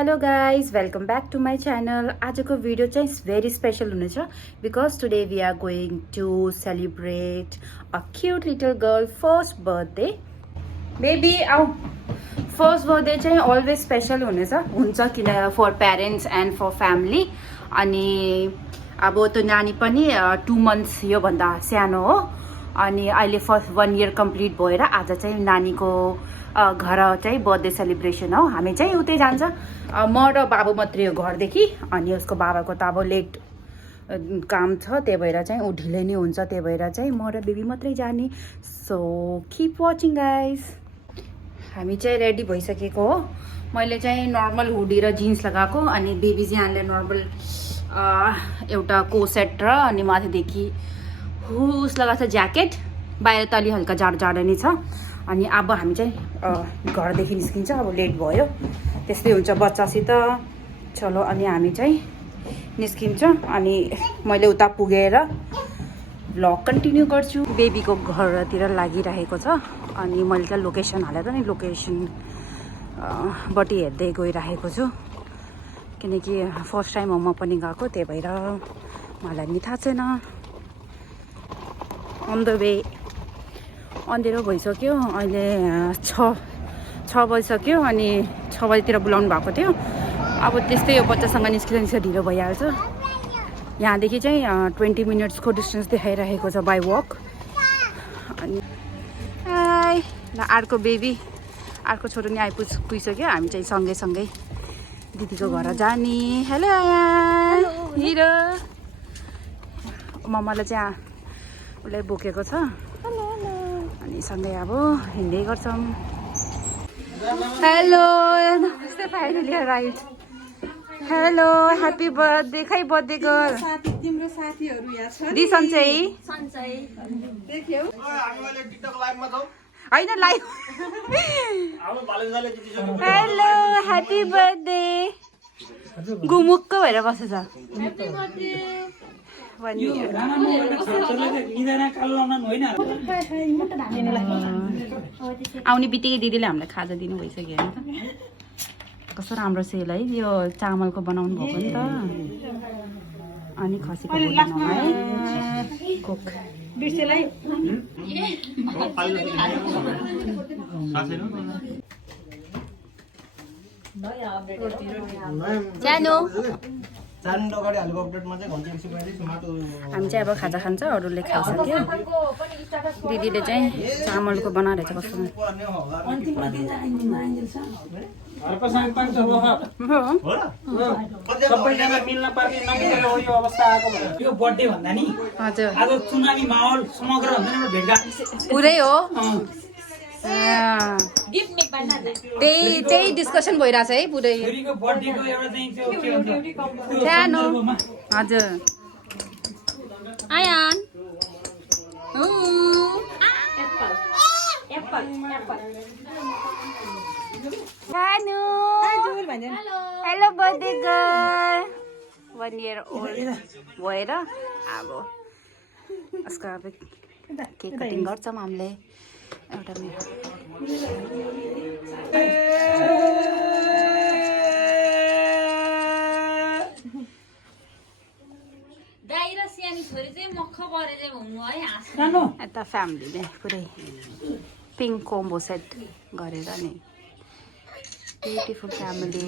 Hello guys, welcome back to my channel. आजको video चाहिँ very special हुनेछ because today we are going to celebrate a cute little girl first birthday. Baby, आउ. First birthday चाहिँ always special हुन्छ किन for parents and for family. अनि अब त्यो नानी पनि 2 months यो भन्दा सानो हो अनि अहिले फर्स्ट 1 year कम्प्लिट भएर आज चाहिँ नानीको घर चाहिँ बर्थडे सेलिब्रेसन हो हामी चाहिँ उतै जान्छ म र बाबु मात्रै हो घरदेखि अनि उसको बाबाको त अब लेट काम छ त्यही भएर चाहिँ उ ढिलै नै हुन्छ त्यही भएर चाहिँ म र बेबी मात्रै जाने सो किप वाचिङ गाइज हामी चाहिँ रेडी भइसकेको हो मैले चाहिँ नर्मल हुडी र जिन्स लगाएको अनि बेबी ज्यानले नर्मल एउटा कोसेट र अनि माथिदेखि हुस लगाएको छ ज्याकेट बाहिर त अलि हल्का जाडो नै छ अनि अब हामी चाहिँ घरदेखि निस्किन्छ अब लेट भयो त्यस्तै हुन्छ बच्चासित चलो अनि हामी चाहिँ निस्किन्छ अनि मैले उता पुगेर भ्लग कन्टिन्यू गर्छु बेबीको घरतिर लागिरहेको छ अनि मैले त लोकेसन हालेर नि लोकेसन बटी हेर्दै गइरहेको छु किनकि फर्स्ट टाइम हो म पनि गएको त्यही भएर मलाई नि थाहा छैन अन द वे अँधेरो भइसक्यो अहिले 6 बजिसक्यो अनि 6 बजीतिर बोलाउनु भएको थियो अब त्यस्तै यो बच्चासँग निस्किँदा ढिलो भइहाल्छ यहाँदेखि चाहिँ 20 मिनट्सको डिस्टेन्स देखाइरहेको छ बाई वक अनि ल अर्को बेबी अर्को छोरो नि पुगिसक्यो हामी चाहिँ सँगै दिदीको घर जाने हेलो आयान हिरो मम्मालाई चाहिँ उसलाई बोकेको छ अनि सँगै अब हिँड्दै गर्छौँ हेलो नमस्ते finally right hello happy birthday खै बर्थडे गर्ल तिम्रो साथीहरु यहाँ छ दि सन्चै देख्यौ हामी अहिले टिकटक लाइभमा छौ हैन लाइभ हाम्रो भालेजाले जितिसक्यो हेलो ह्याप्पी बर्थडे गुमुक्क भएर बसेछ ह्याप्पी बर्थडे आउने बित्तिकै दिदीले हामीलाई खाजा दिनु भइसक्यो होइन त कस्तो राम्रो सेल है यो चामलको बनाउनु भएको नि त अनि खसीको है कोक बिर्सेलाई जानु चान्ड अगाडि हालेको अपडेटमा चाहिँ घन्टी रिसिभ गरिदिन्छु माटो हामी चाहिँ अब खाजा खान्छ अरूले खाइसक्यो दिदीले चाहिँ चामलको बनाएर चाहिँ कस्तो सबैजना मिल्न पर्ने नमिलेर हो यो अवस्था आएको भनेर यो बर्थडे भन्दा नि हजुर आज चुनावी माहौल समग्र हुन्छ नि भेटघाट पुरै हो त्यही डिस्कसन भइरहेछ है पुरै छोरीको बर्थडेको एउटा चाहिँ त्यो के भन्छ सानो हजुर आयान सानो hello birthday girl 1 year old भएर अब उसको अब केक कटिङ गर्छौँ हामीले एउटा दाइ र सानो छोरी चाहिँ मख परे चाहिँ हुनु है सानो यता फ्यामिलीले पुरै पिङ्क कोम्बो सेट गरेर नि ब्युटिफुल फ्यामिली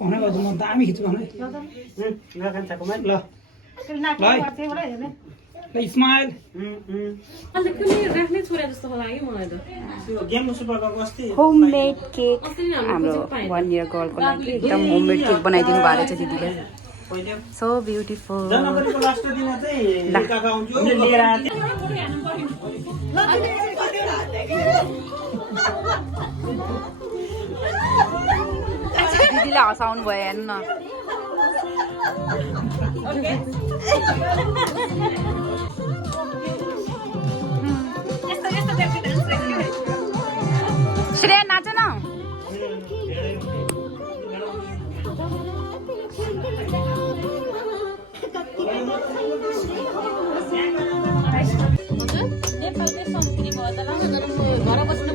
भने गर्छु म दामी खिच्छु भने ल स्माइल राख्ने छोरा जस्तो लाग्यो मलाई त गेम सुपरको अस्ति होममेड केक हाम्रो 1 year गर्लको लागि एकदम होममेड केक बनाइदिनु भएको छ दिदीले सो ब्युटिफुल जनवरीको लास्ट दिन चाहिँ काका आउँछु हामीले लिएर आएको दिदीले हँसाउनु भयो हेर्नु न श्रेया नाच न नेपालकै सन्क्री भयो त घर बस्नु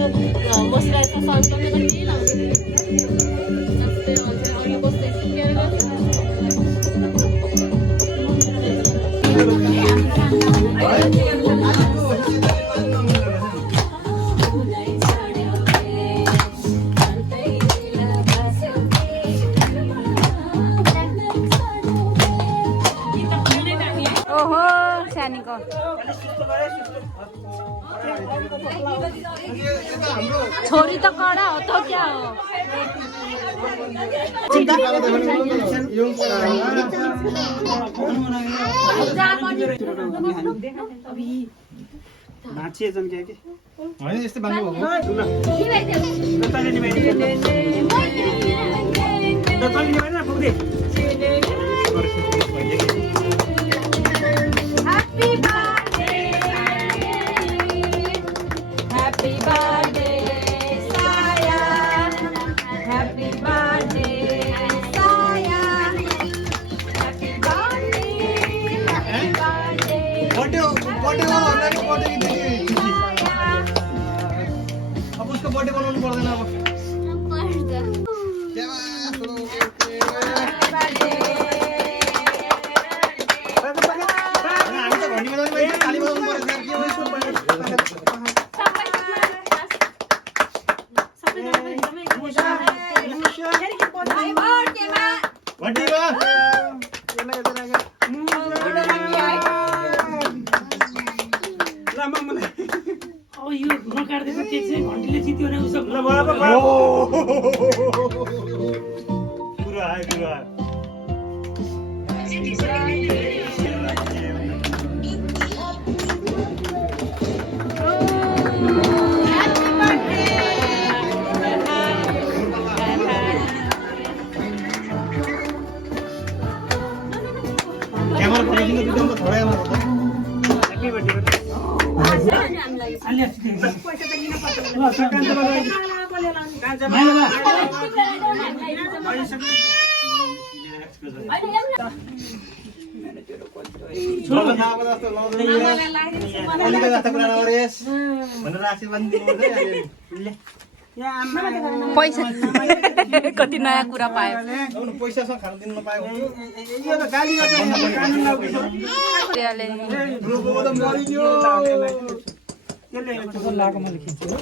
यसो बसिरहेको छ सन्चो पनि केही लाउँदैन अघि बस्दै ओहो सानीको छोरी त कडा हो त क्या हो नाचिएछन् के होइन यस्तै बानी भएको Happy birthday, Saya. Happy birthday, Saya. Happy birthday, happy birthday. Birthday बनाउनु पर्दैन हामी त घन्टी बजाउने मान्छे ताली बजाउनु अब यो नकाट्दै त केक चाहिँ घन्टीले जित्यो भने उसो पुरा आयो क्यामेरा पठाइदिनु त्यो त थोरै आमा हो ह्याप्पी बर्थडे अलि अस्ति पैसा त लिन पर्छ ल कान्छ पैसा कति नयाँ कुरा पायो पैसासँग खानु दिनु नपायो लाको मैले खिच्छु हो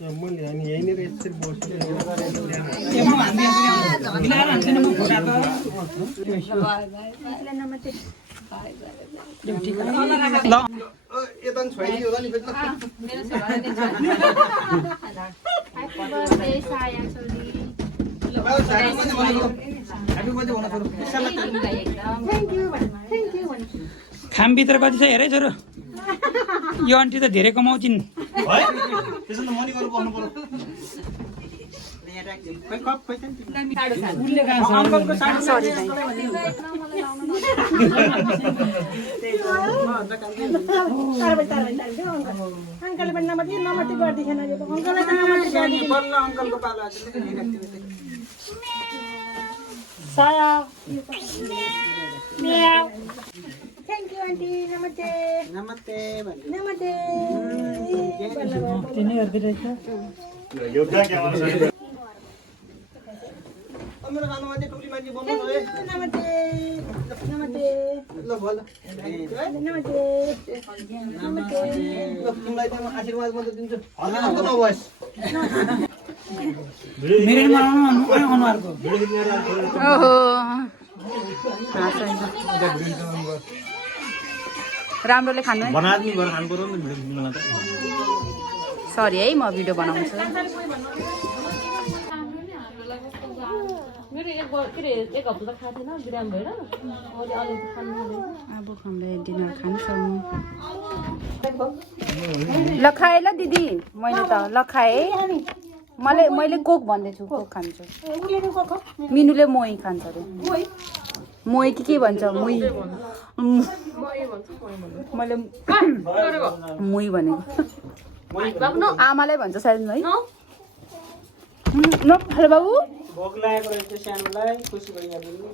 हामी यही नै यसरी बस्छु यता नि छोइदियो होला नि फेरि खामभित्र कति छ हेरै छोरो यो आन्टी त धेरै कमाउँछिन् है त्यसो त मनी गरेर बस्नु पर्यो अंकल पनि नमती गर्दिखेन यो त अंकलले त नमती गर्दिखेन बल्ल अंकलको पालो साया म्याउ थ्यांक यू आंटी नमस्ते नमस्ते नमस्ते तिनीहरुको रहेछ योगदान क्यामेरा मेरो खानु मान्छे टुली मान्छे बनाउनु है नमस्ते नमस्ते ल भल नमस्ते नमस्ते ल तिमीलाई त म आशीर्वाद मात्र दिन्छु हल्ला त नभएस मेरो अनुहारको ओहो राम्रोले खानु है बनादमी भएर खानु पर्यो नि भिडियो खिच्नुलाई त सरी है म भिडियो बनाउँछु मेरो एक हप्ता त खाएको थिएन बिराम भएर अहिले अलिकति खानु अब हामीले डिनर खान्छौँ ल खाएँ ल दिदी मैले त ल खाएँ मैले कोक भन्दैछु कोक खान्छु मिनुले मोही खान्छ अरे मोही के भन्छ मोही मैले मोही भनेको आमालाई भन्छ सायद है न हेलो बाबु भोक लागेको रहेछ सानोलाई खुसी भइहाल्यो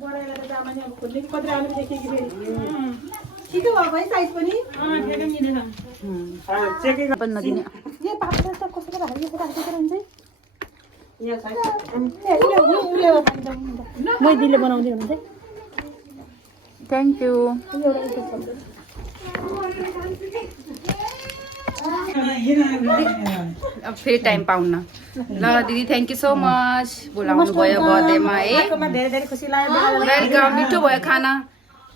बडाइलाई त जामाने अब खोल्ने कत्रै आलु देखेकी फेरि ठिकै भएको है साइज पनि चेकै पनि नदिने यो पापड त कसरी राखेको हुन्छ मैदीले बनाउँदै हुनुहुन्छ थ्याङ्क यू अब फेरि टाइम पाउन ल दिदी थ्याङ्क यू सो मच बोलाउनु भयो बर्थडेमा है धेरै धेरै खुसी लाग्यो वेलकम मिठो भयो खाना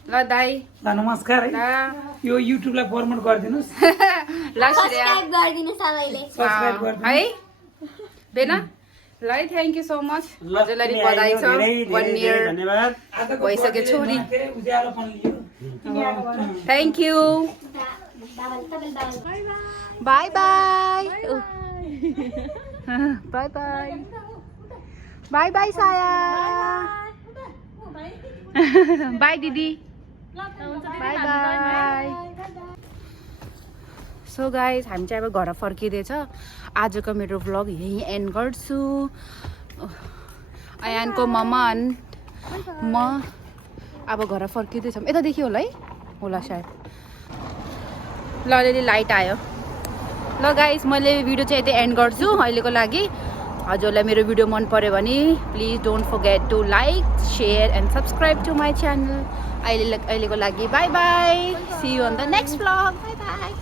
ल दाई नमस्कार है ल यो युट्युबलाई प्रमोट गरिदिनुस् ल श्रेया सब्स्क्राइब गरिदिनु है बेना ल है थ्याङ्क यू सो मच हजुरलाई बधाई छ 1 इयर धन्यवाद भइसक्यो छोरी उज्यालोपन लियो thank you bye bye bye bye bye bye साया बाई दिदी बाई बाई सो गाइस हामी चाहिँ अब घर फर्किँदैछ आजको मेरो भ्लग यहीँ एन्ड गर्छु अयानको ममा म अब घर फर्किँदैछौँ यतादेखि होला है होला सायद ल अलिअलि लाइट आयो ल गाइस मैले भिडियो चाहिँ यतै एन्ड गर्छु अहिलेको लागि हजुरलाई मेरो भिडियो मन पर्यो भने please don't forget to like share and subscribe to my channel अहिलेको लागि bye bye see you on the next vlog bye by